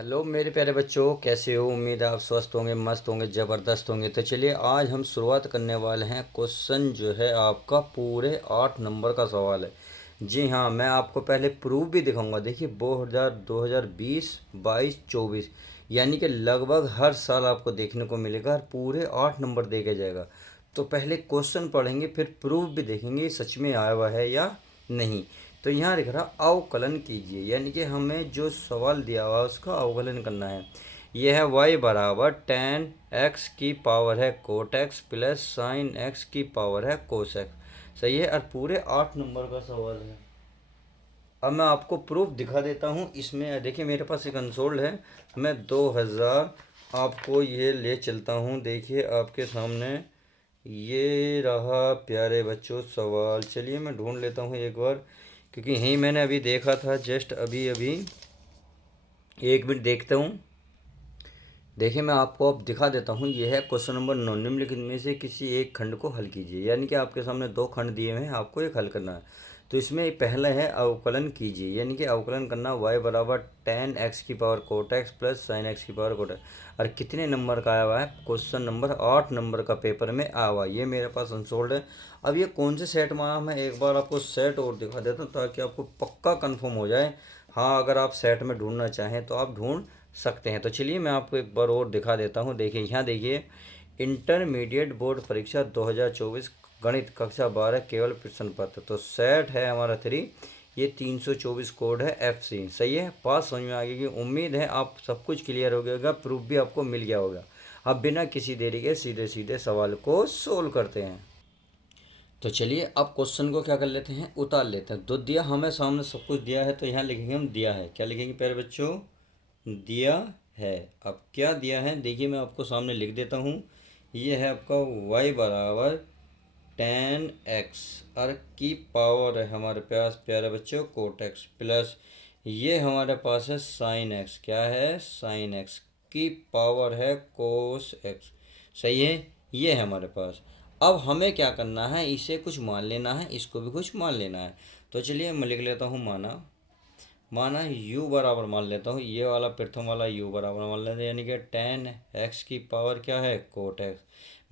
Hello मेरे प्यारे बच्चों, कैसे हो? उम्मीद है आप स्वस्थ होंगे, मस्त होंगे, ज़बरदस्त होंगे। तो चलिए आज हम शुरुआत करने वाले हैं। क्वेश्चन जो है आपका पूरे 8 नंबर का सवाल है। जी हाँ, मैं आपको पहले प्रूफ भी दिखाऊंगा। देखिए 2020, 22, 24 यानी कि लगभग हर साल आपको देखने को मिलेगा और पूरे 8 नंबर देके जाएगा। तो पहले क्वेश्चन पढ़ेंगे, फिर प्रूफ भी देखेंगे सच में आया हुआ है या नहीं। तो यहाँ लिख रहा अवकलन कीजिए, यानी कि हमें जो सवाल दिया हुआ है उसका अवकलन करना है। यह है y बराबर टेन एक्स की पावर है cot x plus sine x की पावर है कोस एक्स। सही है, और पूरे 8 नंबर का सवाल है। अब मैं आपको प्रूफ दिखा देता हूँ। इसमें देखिए मेरे पास एक कंसोल है। मैं 2000 आपको ये ले चलता हूँ। देखिए आपके सामने ये रहा प्यारे बच्चों सवाल। चलिए मैं ढूंढ लेता हूँ एक बार, क्योंकि यही मैंने अभी देखा था, जस्ट अभी अभी। एक मिनट देखता हूँ। देखिए मैं आपको अब दिखा देता हूँ। यह है क्वेश्चन नंबर 9। निम्नलिखित में से किसी एक खंड को हल कीजिए, यानी कि आपके सामने 2 खंड दिए हुए हैं, आपको एक हल करना है। तो इसमें पहला है अवकलन कीजिए, यानी कि अवकलन करना y बराबर टेन एक्स की power cot x plus sine x की पावर कोट एक्स। और कितने नंबर का आया हुआ है? क्वेश्चन नंबर 8 नंबर का पेपर में आया हुआ है। ये मेरे पास अनसोल्ड है। अब ये कौन से सेट में आया, मैं एक बार आपको सेट और दिखा देता हूँ ताकि आपको पक्का कन्फर्म हो जाए। हाँ, अगर आप सेट में ढूंढना चाहें तो आप ढूंढ सकते हैं। तो चलिए मैं आपको एक बार और दिखा देता हूँ। देखिए यहाँ देखिए, इंटरमीडिएट बोर्ड परीक्षा 2024 गणित कक्षा 12 केवल प्रश्न पत्र। तो सेट है हमारा 3। ये 324 कोड है FC। सही है, पास समझ में आ गई कि उम्मीद है आप सब कुछ क्लियर हो गया होगा, प्रूफ भी आपको मिल गया होगा। अब बिना किसी देरी के सीधे सीधे सवाल को सोल्व करते हैं। तो चलिए अब क्वेश्चन को क्या कर लेते हैं, उतार लेते हैं। तो दिया हमें सामने सब कुछ दिया है, तो यहाँ लिखेंगे हम दिया है। क्या लिखेंगे प्यारे बच्चों? दिया है। अब क्या दिया है देखिए मैं आपको सामने लिख देता हूँ। ये है आपका y बराबर टेन एक्स और की पावर है हमारे पास प्यारे बच्चों कोट एक्स प्लस ये हमारे पास है साइन एक्स। क्या है? साइन एक्स की पावर है कोस एक्स। सही है, ये है हमारे पास। अब हमें क्या करना है, इसे कुछ मान लेना है, इसको भी कुछ मान लेना है। तो चलिए मैं लिख लेता हूँ माना u बराबर मान लेता हूँ। ये वाला प्रथम वाला u बराबर मान लेते हैं, यानी कि टेन एक्स की पावर क्या है? Cot x.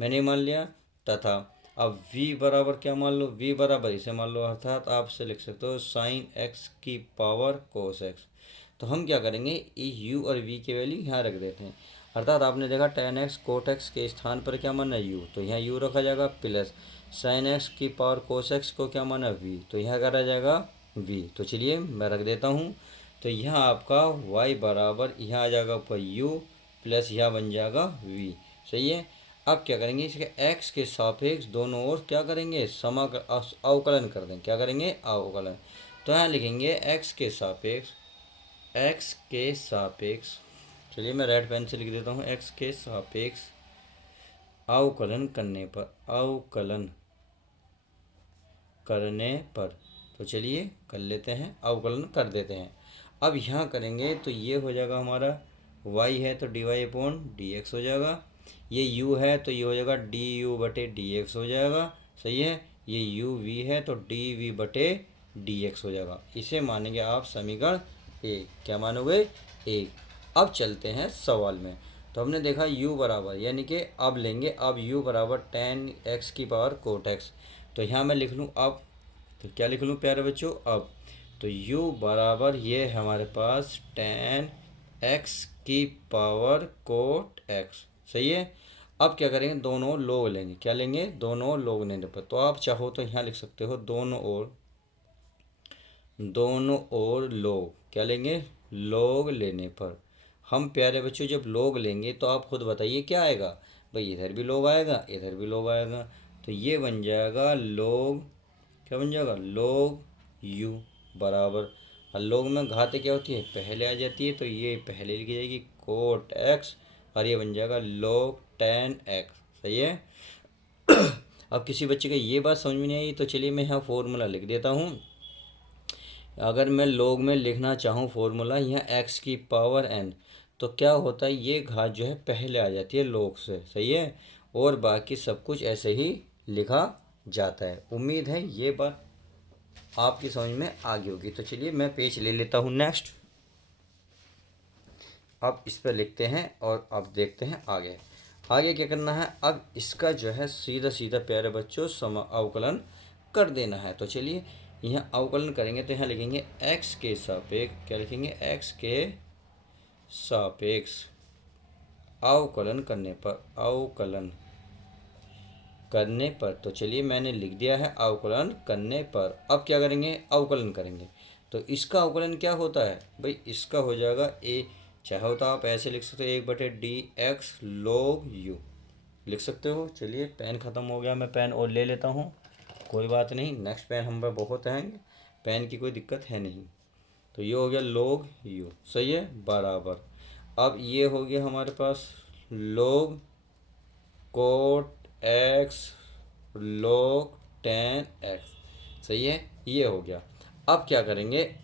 मैंने मान लिया। तथा अब v बराबर क्या मान लो? v बराबर इसे मान लो, अर्थात आप से लिख सकते हो साइन एक्स की पावर कोस एक्स। तो हम क्या करेंगे, u और v की वैल्यू यहाँ रख देते हैं। अर्थात आपने देखा टेन एक्स कोट एक्स के स्थान पर क्या माना? u, तो यहाँ u रखा जाएगा प्लस साइन एक्स की पावर कोस एक्स को क्या माना? v, तो यहाँ करा जाएगा v। तो चलिए मैं रख देता हूँ। तो यहाँ आपका y बराबर यहाँ आ जाएगा ऊपर u प्लस यहाँ बन जाएगा v। सही है। अब क्या करेंगे, इसके x के सापेक्ष दोनों ओर क्या करेंगे? अवकलन कर देंगे। क्या करेंगे? अवकलन। तो यहाँ लिखेंगे x के सापेक्ष। चलिए मैं रेड पेन से लिख देता हूँ। x के सापेक्ष अवकलन करने पर तो चलिए कर लेते हैं, अवकलन कर देते हैं। अब यहाँ करेंगे तो ये हो जाएगा हमारा y है तो dy अपॉन dx हो जाएगा। ये u है तो ये हो जाएगा du बटे dx हो जाएगा। सही है। ये uv है तो dv बटे dx हो जाएगा। इसे मानेंगे आप समीकरण 1। क्या मानोगे? 1। अब चलते हैं सवाल में। तो हमने देखा u बराबर, यानी कि अब लेंगे, अब u बराबर टेन एक्स की पावर कोट एक्स। तो यहाँ मैं लिख लूँ अब, तो क्या लिख लूँ प्यारे बच्चों? अब तो u बराबर ये है हमारे पास टेन एक्स की पावर कोट एक्स। सही है। अब क्या करेंगे, दोनों लोग लेंगे। क्या लेंगे? दोनों लोग लेने पर। तो आप चाहो तो यहाँ लिख सकते हो दोनों ओर लोग। क्या लेंगे? लोग लेने पर। हम प्यारे बच्चों जब लोग लेंगे तो आप खुद बताइए क्या आएगा। भाई इधर भी लोग आएगा, इधर भी लोग आएगा, तो ये बन जाएगा लोग। क्या बन जाएगा? लोग u बराबर, और लोग में घाते क्या होती है? पहले आ जाती है, तो ये पहले लिखी जाएगी कोट एक्स और ये बन जाएगा लोग टेन एक्स। सही है। अब किसी बच्चे को ये बात समझ में नहीं आई तो चलिए मैं यहाँ फॉर्मूला लिख देता हूँ। अगर मैं लोग में लिखना चाहूँ फॉर्मूला, यहाँ x की पावर n, तो क्या होता है, ये घात जो है पहले आ जाती है लोग से। सही है। और बाकी सब कुछ ऐसे ही लिखा जाता है। उम्मीद है ये बात आपकी समझ में आ गई होगी। तो चलिए मैं पेज ले लेता हूँ नेक्स्ट। अब इस पर लिखते हैं और अब देखते हैं आगे। आगे क्या करना है, अब इसका जो है सीधा सीधा प्यारे बच्चों अवकलन कर देना है। तो चलिए यहाँ अवकलन करेंगे तो यहाँ लिखेंगे x के सापेक्ष, क्या लिखेंगे, x के सापेक्ष अवकलन करने पर तो चलिए मैंने लिख दिया है अवकलन करने पर। अब क्या करेंगे, अवकलन करेंगे। तो इसका अवकलन क्या होता है भाई, इसका हो जाएगा ए, चाहे होता आप ऐसे लिख सकते हो 1/dx log u लिख सकते हो। चलिए पेन ख़त्म हो गया, मैं पेन और ले लेता हूँ, कोई बात नहीं, नेक्स्ट पेन हम पे बहुत हैं, पेन की कोई दिक्कत है नहीं। तो ये हो गया log u, सही है, बराबर। अब ये हो गया हमारे पास log cot x log tan x, सही है, ये हो गया। अब क्या करेंगे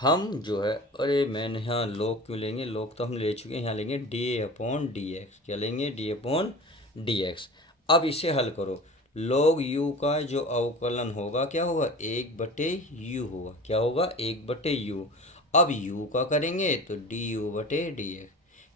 हम जो है, अरे मैंने यहाँ log क्यों लेंगे, log तो हम ले चुके हैं, यहाँ लेंगे d/dx, क्या लेंगे, d/dx। अब इसे हल करो, log u का जो अवकलन होगा क्या होगा, 1/u होगा, क्या होगा, 1/u। अब u का करेंगे तो du/dx,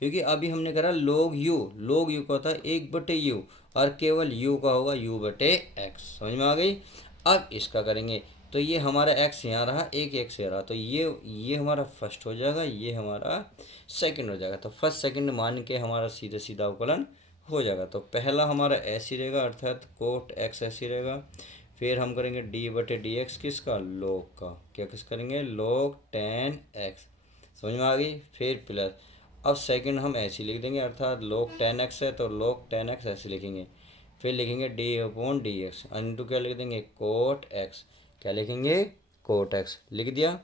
क्योंकि अभी हमने करा log u का होता है 1/u और केवल u का होगा u/x, समझ में आ गई। अब इसका करेंगे तो ये हमारा x यहाँ रहा, एक x यहाँ रहा, तो ये हमारा फर्स्ट हो जाएगा, ये हमारा सेकंड हो जाएगा। तो फर्स्ट सेकंड मान के हमारा सीधा सीधा अवकलन हो जाएगा। तो पहला हमारा ऐसे ही रहेगा, अर्थात कोट x ऐसे ही रहेगा। फिर हम करेंगे d/dx किसका, log का, क्या किस करेंगे, log tan x, समझ में आ गई। फिर प्लस, अब सेकंड हम ऐसे ही लिख देंगे, अर्थात log tan x है तो log tan x ऐसे लिखेंगे। फिर लिखेंगे d/dx इंटू क्या लिख देंगे, कोट x, क्या लिखेंगे, कोट x लिख दिया।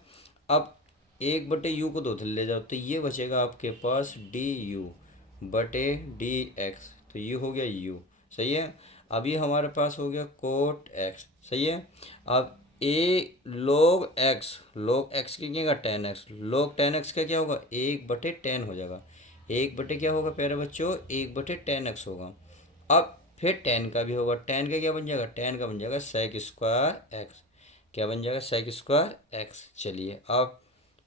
अब 1/u को 2 ले जाओ तो ये बचेगा आपके पास du/dx, तो ये हो गया u, सही है। अब ये हमारे पास हो गया कोट x, सही है। अब ए log x की क्या tan x, log tan x का क्या होगा, 1/tan हो जाएगा, 1/ क्या होगा प्यारे बच्चों, 1/tan x होगा। अब फिर tan का भी होगा, tan का क्या बन जाएगा, tan का बन जाएगा sec स्क्वायर x, क्या बन जाएगा, sec स्क्वायर x। चलिए अब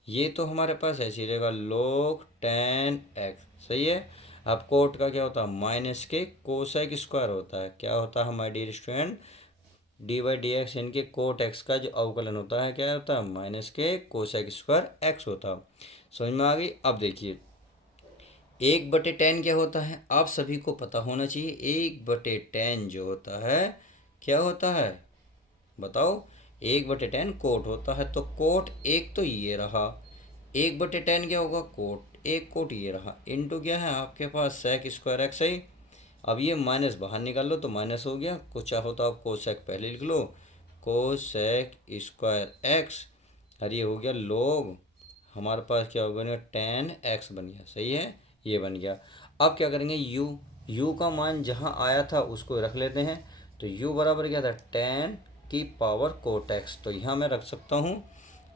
ये तो हमारे पास ऐसे ही रहेगा log tan x, सही है। अब कोट का क्या होता है, माइनस के कोसेक स्क्वायर होता है, क्या होता है हमारे डियर स्टूडेंट, d/dx इनके कोट x का जो अवकलन होता है क्या होता है, माइनस के कोसेक स्क्वायर x होता है, समझ में आ गई। अब देखिए 1/tan क्या होता है, आप सभी को पता होना चाहिए, 1/tan जो होता है क्या होता है, बताओ, 1/tan कोट होता है। तो कोट एक तो ये रहा, 1/tan क्या होगा, कोट एक, कोट ये रहा, इनटू क्या है आपके पास सेक स्क्वायर एक्स है। अब ये माइनस बाहर निकाल लो तो माइनस हो गया, कुछ चाहो तो आप कोसेक पहले लिख लो, कोसेक स्क्वायर एक्स, और ये हो गया लोग, हमारे पास क्या हो गया, tan x बन गया, सही है, ये बन गया। अब क्या करेंगे, u का मान जहाँ आया था उसको रख लेते हैं। तो u बराबर क्या था, tan की पावर कोट x, तो यहाँ मैं रख सकता हूँ।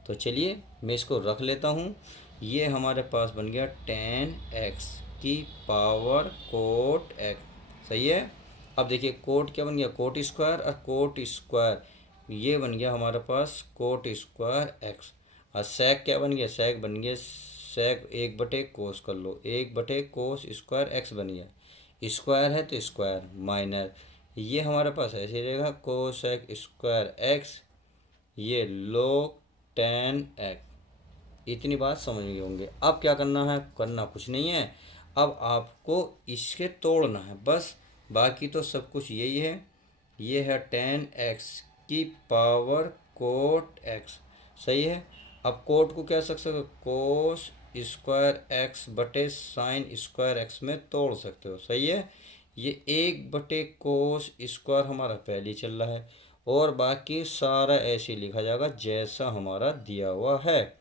तो चलिए मैं इसको रख लेता हूँ, ये हमारे पास बन गया tan x की पावर कोट x, सही है। अब देखिए कोट क्या बन गया, कोट स्क्वायर, और कोट स्क्वायर ये बन गया हमारे पास कोट स्क्वायर एक्स। और सेक क्या बन गया, सेक बन गया, सेक 1/कोस कर लो, 1/कोस स्क्वायर एक्स बन गया, स्क्वायर है तो स्क्वायर माइनर, ये हमारे पास ऐसे ही रहेगा कोसेक स्क्वायर एक्स, ये log tan x। इतनी बात समझ गए होंगे। अब क्या करना है, करना कुछ नहीं है, अब आपको इसके तोड़ना है बस, बाकी तो सब कुछ यही है। ये है tan x की पावर कोट x, सही है। अब कोट को क्या सकते हो, कोस स्क्वायर एक्स बटे साइन स्क्वायर एक्स में तोड़ सकते हो, सही है। ये 1/कोस स्क्वायर हमारा पहले ही चल रहा है, और बाकी सारा ऐसे लिखा जाएगा जैसा हमारा दिया हुआ है।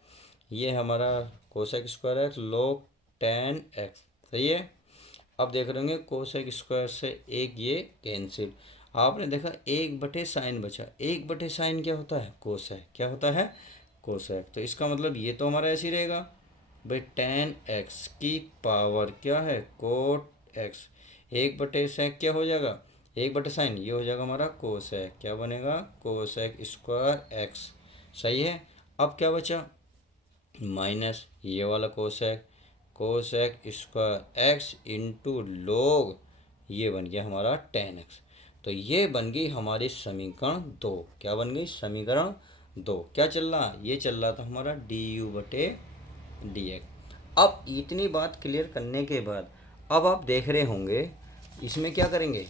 ये हमारा cosec square x log tan x, सही है। अब देख रहे होंगे कोसेक स्क्वायर से एक ये कैंसिल, आपने देखा 1/साइन बचा, 1/साइन क्या होता है, कोसेक, क्या होता है, कोसेक। तो इसका मतलब ये तो हमारा ऐसे ही रहेगा भाई, tan x की पावर क्या है, कोट x, 1/सेक क्या हो जाएगा, 1/साइन, ये हो जाएगा हमारा कोसेक, क्या बनेगा, कोसेक स्क्वायर x, सही है। अब क्या बचा, माइनस ये वाला कोसेक स्क्वायर एक्स इंटू लोग, ये बन गया हमारा 10x। तो ये बन गई हमारी समीकरण 2। क्या बन गई? समीकरण 2। क्या चल रहा? ये चल रहा था हमारा du/dx। अब इतनी बात क्लियर करने के बाद अब आप देख रहे होंगे इसमें क्या करेंगे,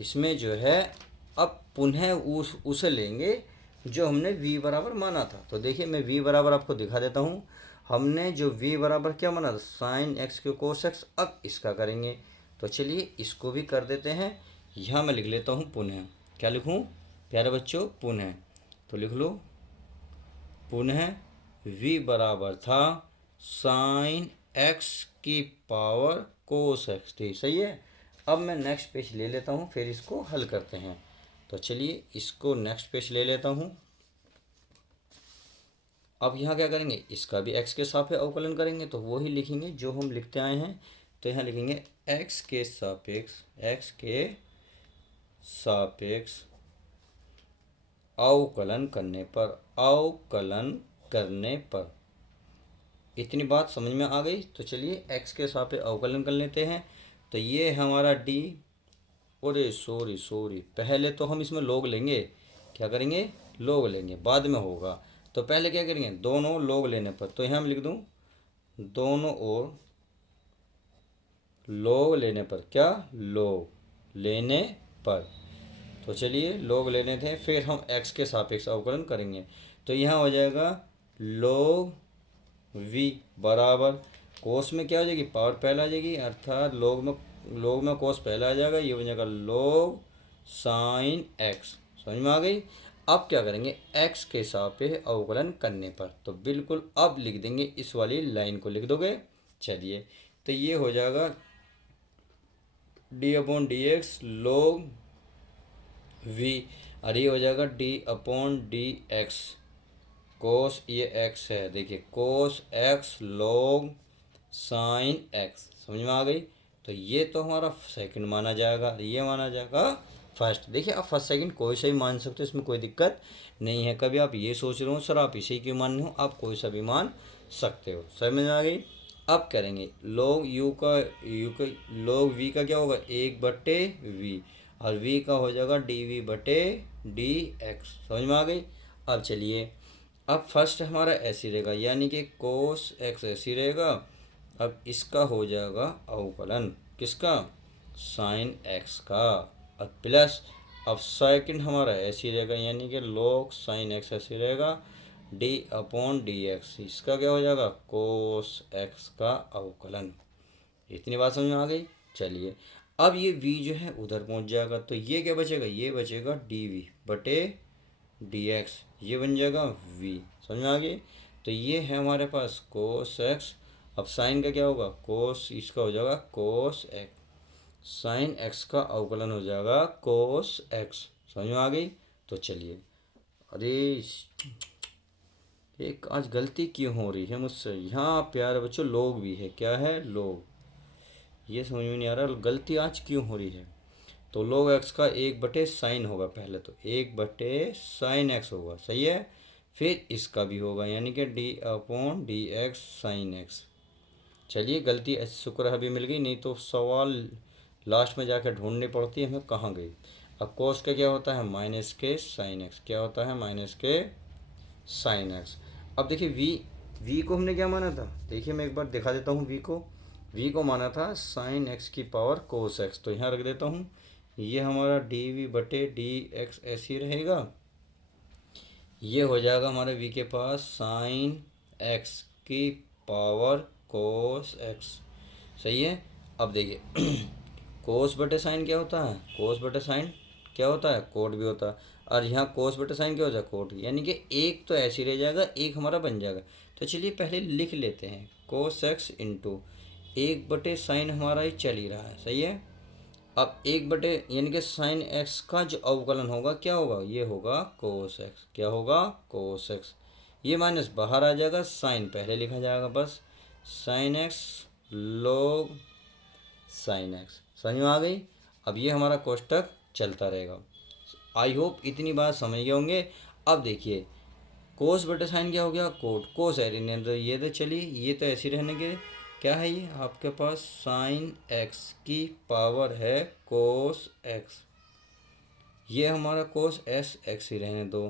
इसमें जो है अब पुनः उसे लेंगे जो हमने v बराबर माना था। तो देखिए मैं v बराबर आपको दिखा देता हूँ। हमने जो v बराबर क्या माना था, साइन एक्स के कोस एक्स। अब इसका करेंगे, तो चलिए इसको भी कर देते हैं। यहाँ मैं लिख लेता हूँ पुनः। क्या लिखूँ प्यारे बच्चों? पुनः। तो लिख लो पुनः v बराबर था साइन एक्स की पावर कोस एक्स। ठीक सही है। अब मैं नेक्स्ट पेज ले लेता हूँ, फिर इसको हल करते हैं। तो चलिए इसको नेक्स्ट पेज ले लेता हूँ। अब यहाँ क्या करेंगे, इसका भी x के सापेक्ष अवकलन करेंगे। तो वो ही लिखेंगे जो हम लिखते आए हैं। तो यहाँ लिखेंगे x के सापेक्ष अवकलन करने पर इतनी बात समझ में आ गई। तो चलिए x के सापेक्ष अवकलन कर लेते हैं। तो ये हमारा d, अरे सॉरी पहले तो हम इसमें लोग लेंगे। क्या करेंगे? लोग लेंगे, बाद में होगा। तो पहले क्या करेंगे, दोनों लोग लेने पर। तो यहाँ मैं लिख दूँ दोनों ओर लोग लेने पर। क्या? लोग लेने पर। तो चलिए लोग लेने थे, फिर हम x के सापेक्ष अवकलन करेंगे। तो यहाँ हो जाएगा लोग v बराबर कोस में क्या हो जाएगी, पावर पहले आ जाएगी, अर्थात लोग में कोस पहले आ जाएगा। ये बन जाएगा लोग साइन x। समझ में आ गई। अब क्या करेंगे, x के सापेक्ष अवकलन करने पर। तो बिल्कुल अब लिख देंगे, इस वाली लाइन को लिख दोगे। चलिए तो ये हो जाएगा d/dx log v, और ये हो जाएगा d/dx कोस, ये x है देखिए, कोस x log साइन x। समझ में आ गई। तो ये तो हमारा सेकंड माना जाएगा, ये माना जाएगा फर्स्ट। देखिए आप फर्स्ट सेकंड कोई सा भी मान सकते हो, इसमें कोई दिक्कत नहीं है। कभी आप ये सोच रहे हो सर आप इसे क्यों मान रहे हो, आप कोई सा भी मान सकते हो। समझ में आ गई। अब करेंगे log log v का क्या होगा, 1/v, और v का हो जाएगा dv/dx। समझ में आ गई। अब चलिए, अब फर्स्ट हमारा ऐसी रहेगा, यानी कि कोस एक्स ऐसी रहेगा। अब इसका हो जाएगा अवकलन, किसका? साइन एक्स का। अब प्लस, अब सेकंड हमारा ऐसी रहेगा, यानी कि log साइन एक्स ऐसी रहेगा d/dx। इसका क्या हो जाएगा, कोस एक्स का अवकलन। इतनी बात समझ में आ गई। चलिए अब ये v जो है उधर पहुंच जाएगा। तो ये क्या बचेगा, ये बचेगा dv/dx, ये बन जाएगा v। समझ में आ गई। तो ये है हमारे पास कोस एक्स। अब साइन का क्या होगा, कोस, इसका हो जाएगा कोस एक्स। साइन एक्स का अवकलन हो जाएगा कोस एक्स। समझ में आ गई। तो चलिए, अरे एक आज गलती क्यों हो रही है मुझसे, यहाँ प्यारे बच्चों लोग भी है। क्या है, लोग, ये समझ में नहीं आ रहा गलती आज क्यों हो रही है। तो log x का 1/sin होगा पहले, तो 1/sin x होगा। सही है। फिर इसका भी होगा, यानी कि d/dx साइन एक्स। चलिए गलती शुक्र है अभी मिल गई, नहीं तो सवाल लास्ट में जाकर ढूंढनी पड़ती है हमें कहाँ गई। अब कोस का क्या होता है, माइनस के साइन एक्स। क्या होता है, माइनस के साइन एक्स। अब देखिए v को हमने क्या माना था, देखिए मैं एक बार दिखा देता हूँ। v को माना था साइन एक्स की पावर कोस एक्स। तो यहाँ रख देता हूँ, ये हमारा dv/dx ऐसे ही रहेगा। ये हो जाएगा हमारे v के पास साइन एक्स की पावर कोस एक्स। सही है। अब देखिए कोस बटे साइन क्या होता है, कोस बटे साइन क्या होता है, कोट भी होता है। और यहाँ कोस बटे साइन क्या होता है, कोट। यानी कि एक तो ऐसे रह जाएगा, एक हमारा बन जाएगा। तो चलिए पहले लिख लेते हैं, कोस एक्स इंटू 1/साइन हमारा ही चल ही रहा है। सही है। अब 1/, यानी कि साइन एक्स का जो अवकलन होगा क्या होगा, ये होगा कोस एक्स। क्या होगा, कोस एक्स। ये माइनस बाहर आ जाएगा, साइन पहले लिखा जाएगा बस, sine x log sine x. समझ में आ गई। अब ये हमारा कोष्टक चलता रहेगा। आई होप इतनी बात समझ गए होंगे। अब देखिए कोस बटे साइन क्या हो गया, कोट, कोस है रहने दो, ये तो चलिए ये तो ऐसे ही रहने के, क्या है ये आपके पास साइन एक्स की पावर है कोस एक्स, ये हमारा कोस एस एक्स ही रहने दो।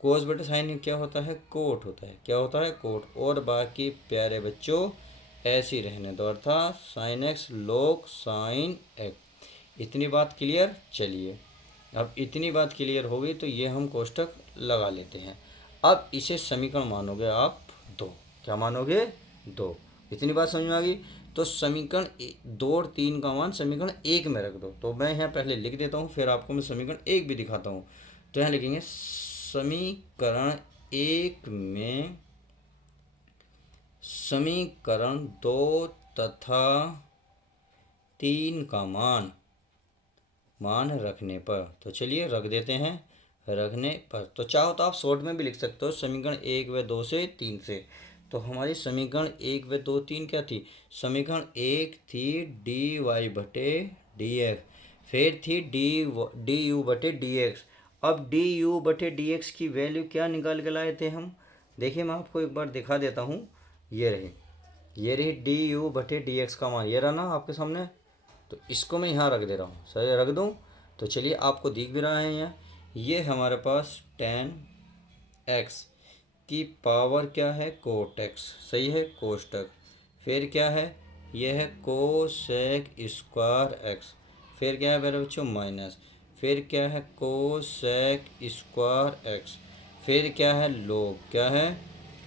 कोस बटे साइन क्या होता है, कोट होता है, क्या होता है, कोट। और बाकी प्यारे बच्चों ऐसे ही रहने दो, अर्थात साइन एक्स लोग साइन एक्स। इतनी बात क्लियर। चलिए अब इतनी बात क्लियर हो गई तो ये हम कोष्टक लगा लेते हैं। अब इसे समीकरण मानोगे आप दो, क्या मानोगे, दो। इतनी बात समझ में आ गई। तो समीकरण दो और तीन का मान समीकरण एक में रख दो। तो मैं यहाँ पहले लिख देता हूँ, फिर आपको मैं समीकरण एक भी दिखाता हूँ। तो यहाँ लिखेंगे समीकरण एक में समीकरण दो तथा तीन का मान रखने पर, तो चलिए रख देते हैं, रखने पर। तो चाहो तो आप शॉर्ट में भी लिख सकते हो, समीकरण एक व दो से तीन से। तो हमारी समीकरण एक व दो तीन क्या थी, समीकरण एक थी डी वाई बटे डी एक्स, फिर थी डी यू बटे डी एक्स। अब डी यू बटे डी एक्स की वैल्यू क्या निकाल के लाए थे हम, देखिए मैं आपको एक बार दिखा देता हूँ। ये रही डी यू बटे डी एक्स का मान, ये रहा ना आपके सामने। तो इसको मैं यहाँ रख दे रहा हूँ, सही रख दूँ। तो चलिए आपको दिख भी रहा है यहाँ, ये हमारे पास टेन एक्स की पावर क्या है, कोट एक्स, सही है, कोष्टक। फिर क्या है, ये है कोसेक स्क्वायर एक्स। फिर क्या है मेरे बच्चों, माइनस। फिर क्या है, कोसेक स्क्वायर एक्स। फिर क्या है, लोग, क्या है,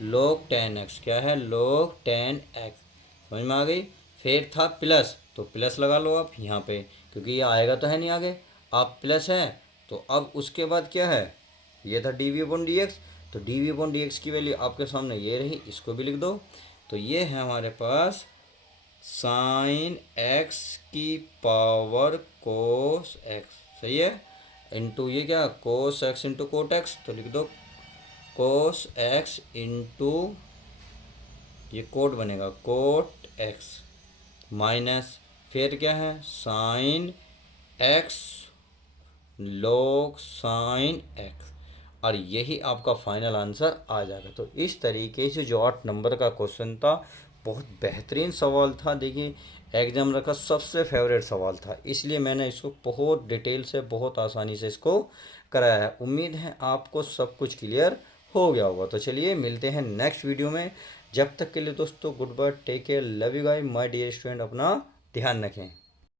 लोग टेन एक्स, क्या है, लोग टेन एक्स। समझ में आ गई। फिर था प्लस, तो प्लस लगा लो आप यहाँ पे, क्योंकि ये आएगा तो है नहीं आगे, आप प्लस है। तो अब उसके बाद क्या है, ये था d v upon d x. तो d v upon d x की वैल्यू आपके सामने ये रही, इसको भी लिख दो। तो ये है हमारे पास साइन एक्स की पावर कोस एक्स, सही है, इंटू ये क्या, cos x into cot x. तो लिख दो कोस एक्स इंटू ये कोट बनेगा कोट एक्स, माइनस फिर क्या है, sine x log sine x. और यही आपका फाइनल आंसर आ जाएगा। तो इस तरीके से जो 8 नंबर का क्वेश्चन था, बहुत बेहतरीन सवाल था। देखिए एग्जाम का सबसे फेवरेट सवाल था, इसलिए मैंने इसको बहुत डिटेल से, बहुत आसानी से इसको कराया है। उम्मीद है आपको सब कुछ क्लियर हो गया होगा। तो चलिए मिलते हैं नेक्स्ट वीडियो में। जब तक के लिए दोस्तों good bye, take care, love you guys, my dear student, अपना ध्यान रखें।